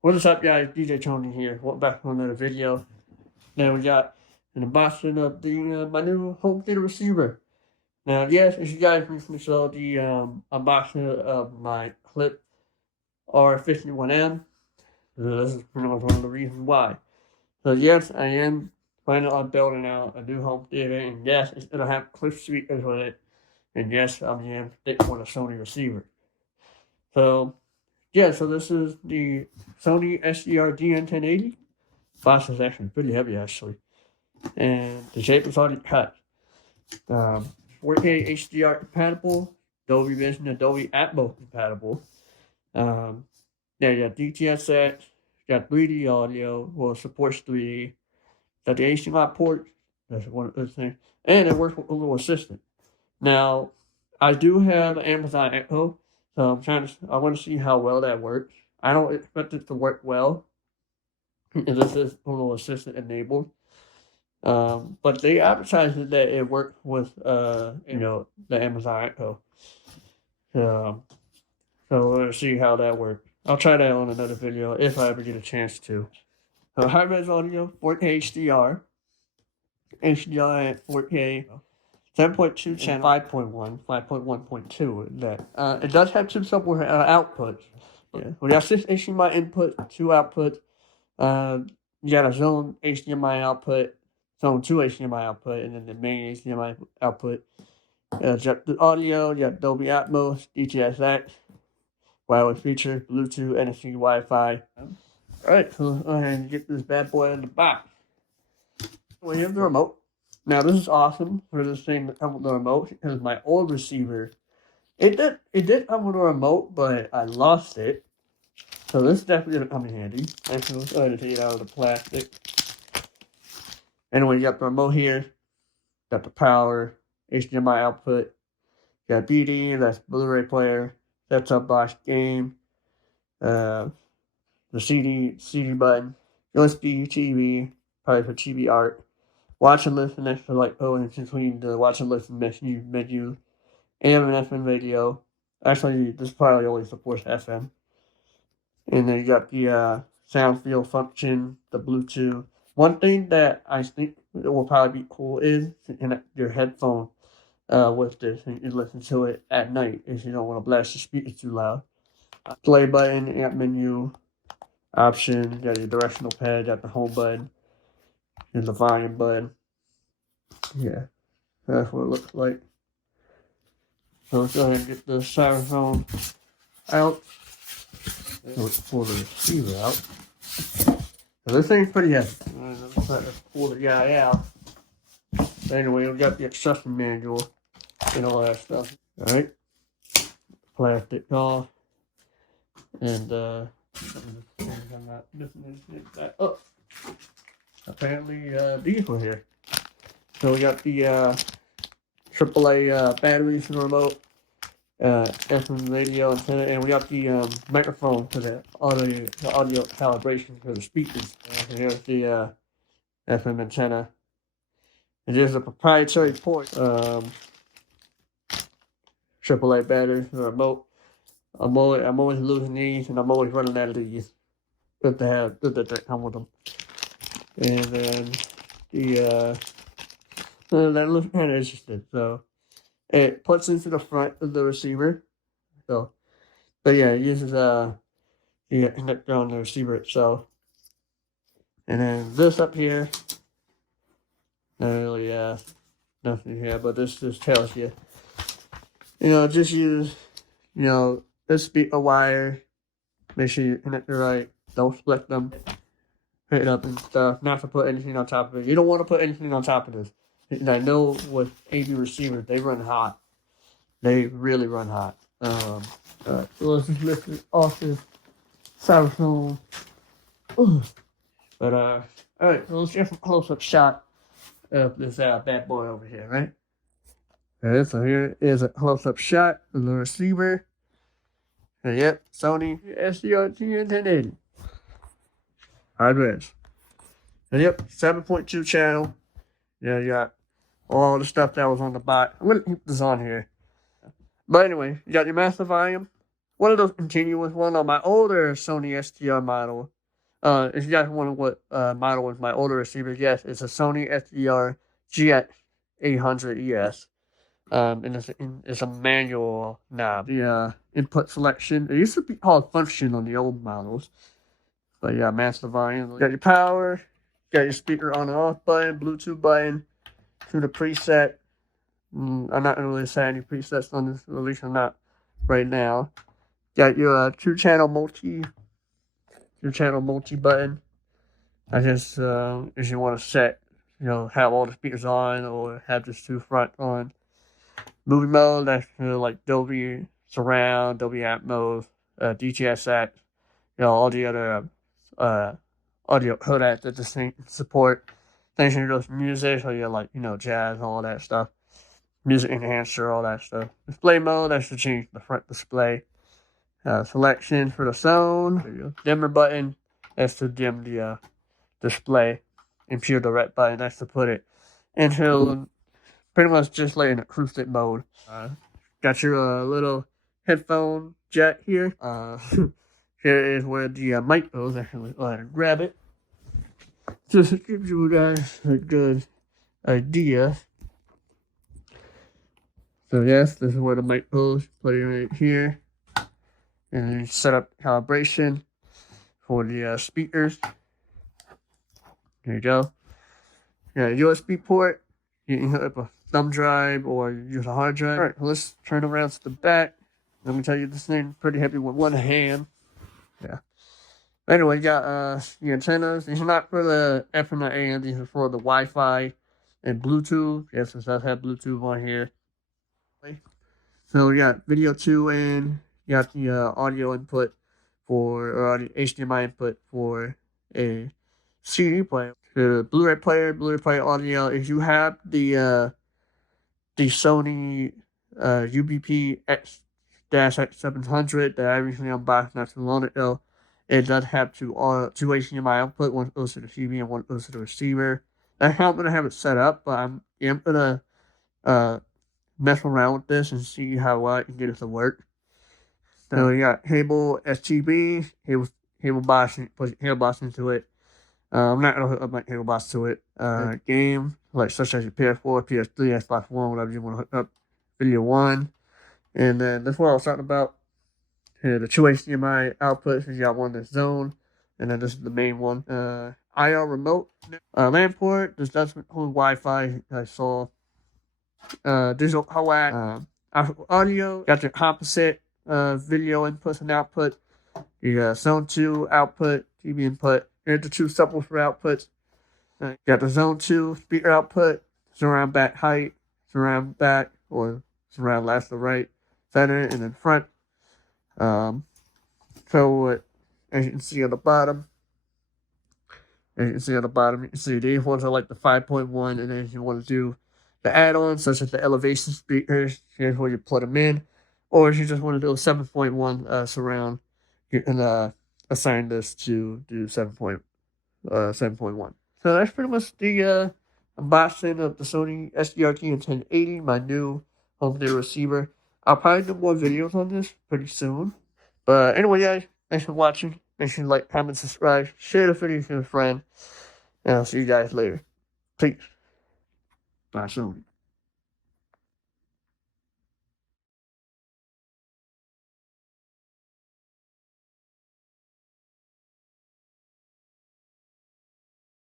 What is up, guys? DJ Tony here. Welcome back to another video. Now we got an unboxing of the my new home theater receiver. Now, yes, as you guys recently saw the unboxing of my Clip R51M, this is pretty much one of the reasons why. So yes, I am planning on building out a new home theater, and yes, it's gonna have clip speakers with it, and yes, I'm going to stick with a Sony receiver. So yeah, so this is the Sony STR-DN1080. Box is actually pretty heavy, actually. And the shape is already cut. 4K HDR compatible, Dolby Vision, and Dolby Atmos compatible. Yeah, you got DTSX, you got 3D audio, well, it supports 3D. Got the HDMI port, that's one of those things. And it works with Google Assistant. Now, I do have an Amazon Echo. So I want to see how well that works. I don't expect it to work well. This is Google Assistant enabled. But they advertised that it worked with, the Amazon Echo. So we're going to see how that works. I'll try that on another video if I ever get a chance to. So high-res audio, 4K HDR. HDR at 4K. 7.2 channel, 5.1, 5.1.2. That it does have two separate outputs. Yeah, we got 6 HDMI input, 2 outputs. You got a zone HDMI output, zone 2 HDMI output, and then the main HDMI output. You got the audio, you got Dolby Atmos, DTSX, wireless feature, Bluetooth, NFC, Wi-Fi. Alright, so go ahead and get this bad boy in the box. So here's the remote. Now this is awesome for this thing that comes with the remote because my old receiver, it did come with a remote, but I lost it. So this is definitely gonna come in handy. Actually, let's go ahead and take it out of the plastic. Anyway, you got the remote here, got the power, HDMI output, you got BD, that's Blu-ray player, set-top box game, the CD button, USB TV, probably for TV art. Watch and listen, that's for like going between the watch and listen menu, AM and FM radio. Actually, this probably only supports FM. And then you got the sound field function, the Bluetooth. One thing that I think will probably be cool is to connect your headphone with this and you listen to it at night if you don't want to blast your speakers too loud. Play button, amp menu, option, you got your directional pad, got the home button, and the volume button. Yeah, that's what it looks like. So let's go ahead and get the styrofoam out. Let's pull the receiver out. So this thing's pretty heavy. Let's pull the guy out. So anyway, we got the instruction manual and all that stuff. Alright. Plastic off. And I'm not missing anything back up. Apparently these were here. So we got the AAA batteries for the remote, FM radio antenna, and we got the microphone for the audio calibration for the speakers. And here's the FM antenna. And there's a proprietary port. AAA batteries for the remote. I'm always losing these, and I'm always running out of these. Good that come with them. And then that looks kind of interesting. So it puts into the front of the receiver. So, but yeah, it uses the connector on the receiver itself. And then this up here, not really nothing here, but this just tells you, just use, this speaker wire. Make sure you connect it right. Don't split them. Hit it up and stuff. Not to put anything on top of it. You don't want to put anything on top of this. And I know with AV receivers, they run hot. They really run hot. Alright, so let's just lift it off this styrofoam. But alright, so let's get a close-up shot of this bad boy over here, right? Alright, so here is a close-up shot of the receiver. And yep, Sony STR-DN1080. High res. And yep, 7.2 channel. Yeah, you got all the stuff that was on the bot. I'm gonna keep this on here. But anyway, you got your master volume, one of those continuous one on my older Sony STR model. If you guys wonder what model was my older receiver, yes, it's a Sony STR-DN1080 ES. And it's a manual knob. The input selection. It used to be called function on the old models. But yeah, master volume. You got your power. You got your speaker on and off button, Bluetooth button, to the preset. I'm not going to really say any presets on this release or not right now. Got your two-channel multi button. I just if you want to set, have all the speakers on or have just two front on. Movie mode, that's like Dolby Surround, Dolby Atmos, DTSX, all the other audio codecs that this thing support. Things you go to music, so you're like, jazz, all that stuff. Music enhancer, all that stuff. Display mode, that's to change the front display. Selection for the sound. Dimmer button, that's to dim the display. Impure direct button, that's to put it into pretty much just like an acoustic mode. Got your little headphone jack here. Here is where the mic goes. Actually, go ahead and grab it. Just to give you guys a good idea. So yes, this is where the mic goes. Put it right here. And then set up calibration for the speakers. There you go. Yeah, USB port. You can hook up a thumb drive or use a hard drive. All right, let's turn around to the back. Let me tell you, this thing pretty heavy with one hand. Yeah. Anyway, you got the antennas. These are not for the FM and AM. These are for the Wi-Fi and Bluetooth. Yes, it does have Bluetooth on here. So we got video 2 and you got the audio input or the HDMI input for a CD player. The Blu-ray player audio. If you have the Sony UBP X-X700 that I recently unboxed not too long ago, it does have two HDMI output. One goes to the TV and one goes to the receiver. I'm gonna have it set up, but I'm gonna mess around with this and see how well I can get it to work. So you got cable STB, cable box, put cable box into it. I'm not gonna hook up my cable box to it. Game like such as your PS4, PS3, Xbox One, whatever you want to hook up. Video 1, and then that's what I was talking about. Here, the two HDMI outputs. You got one that's zone, and then this is the main one. IR remote, LAN port. This does include Wi-Fi. I saw. Digital coax, audio. Got your composite video inputs and output. You got Zone 2 output, TV input. Here's the two subwoofer outputs. Got the Zone 2 speaker output, surround back height, surround back or surround left to right, center, and then front. So as you can see on the bottom, you can see these ones are like the 5.1, and then if you want to do the add-ons, such as the elevation speakers, here's where you plug them in. Or if you just want to do a 7.1 surround, you can assign this to do 7.1. So that's pretty much the unboxing of the Sony STR-DN1080, my new home theater receiver. I'll probably do more videos on this pretty soon. But anyway, guys, thanks for watching. Make sure you like, comment, subscribe, share the video with your friend. And I'll see you guys later. Peace. Bye, Sony.